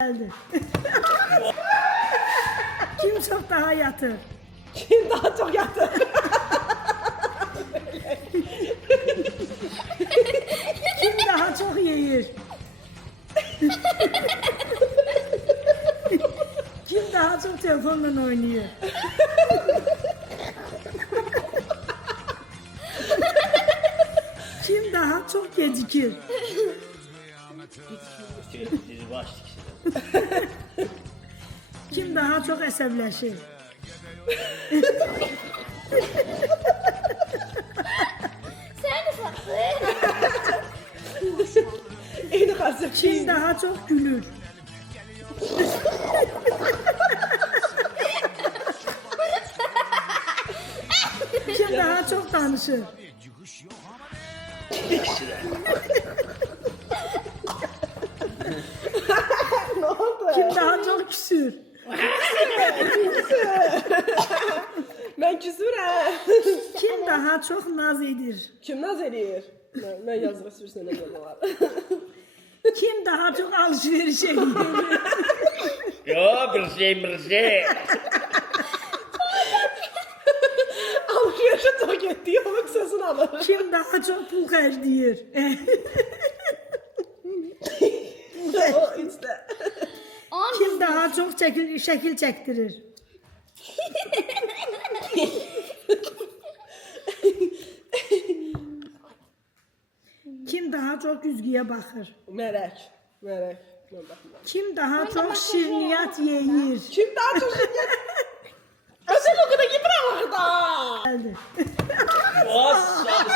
Geldi. Kim çok daha yatır? Kim daha çok yatır? Kim daha çok yiyir? Kim daha çok telefonla oynuyor? Kim daha çok gecikir? Kim daha çok əsəbləşir? Sen de saklı. Eyni xasır Kim daha çok gülür? Kim daha çok danışır? Ne oldu? Kim daha çok küsür? Ben küsürəm. Kim daha çok naz edir? Kim naz eləyir? Mən yazığı sürüsünə nə var? Kim daha çok alışveriş edir? Yo, bir şey. Alışverişe çok etdiyi onun sözünü alır. Kim daha çok pul xərcləyir? O işte. Kim daha çok şəkil çəkdirir? Kim daha çok güzgüye bakır? Mərək. Mərək. Mən baxmıram. Kim daha çok şirniyyat yeyir? Kim daha çok şirket? Özel o kadar gibra var da. Geldi. Nossa!